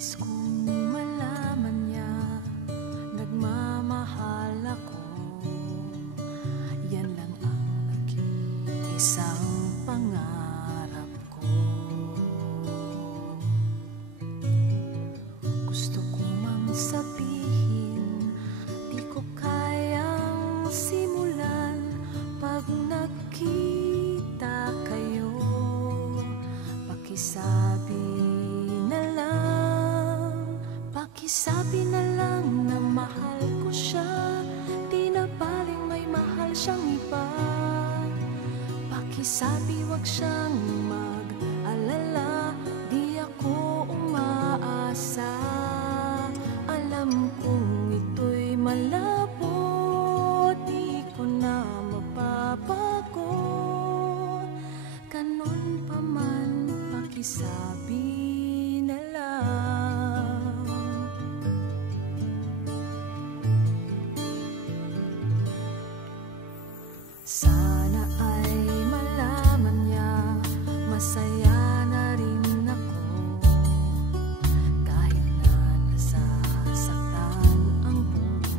Nais kong malaman niya, nagmamahal ako. Yan lang ang nag-iisang pangarap ko. Gusto ko mang sabihin, di ko kayang simulan pag nakita kayo. Pakisabi Pakisabi na lang na mahal ko siya, di na baling may mahal siyang iba. Pakisabi wag siyang mag-alala, di ako umaasa. Alam kong ito'y malabo, di ko na mapapago. Ganun pa man, pakisabi na lang. Sana ay malaman niya, masaya na rin ako. Kahit na nasasaktan ang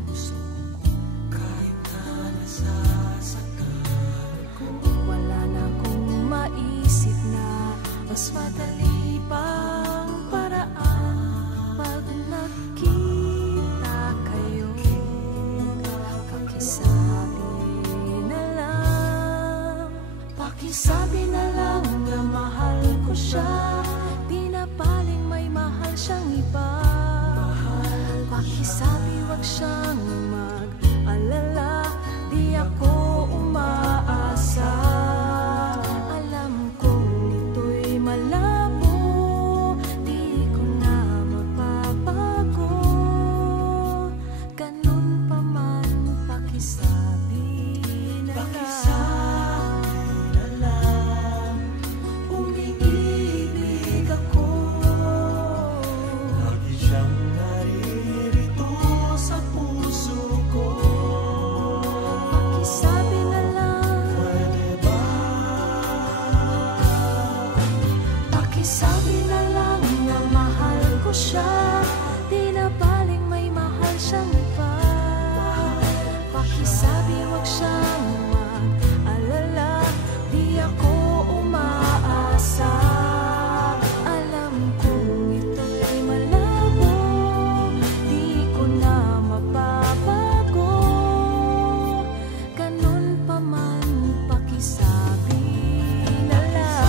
puso ko, kahit na nasasaktan ko, wala na akong maisip na mas madali pang paraan pag nakita kayo. Pakisabi na lang na mahal ko siya, di na baling may mahal siyang iba. Pakisabi wag siyang mag-alala, di ako umaasa. Alam kong ito'y malabo, di ko na mapapago. Ganun pa man, pakisabi na lang. Sabi na lang na mahal ko siya, di na baling may mahal siyang iba. Pakisabi wag siyang mag-alala, di ako umaasa. Alam kong ito'y malabo, di ko na mapapago. Ganun pa man, pakisabi na lang.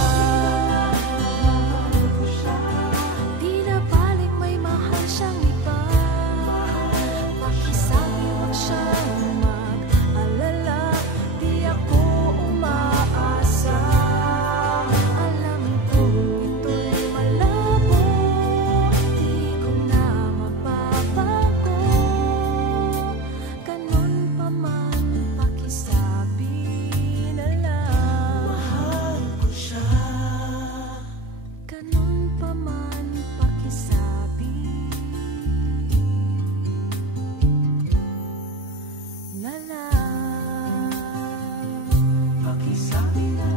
Pakisabi na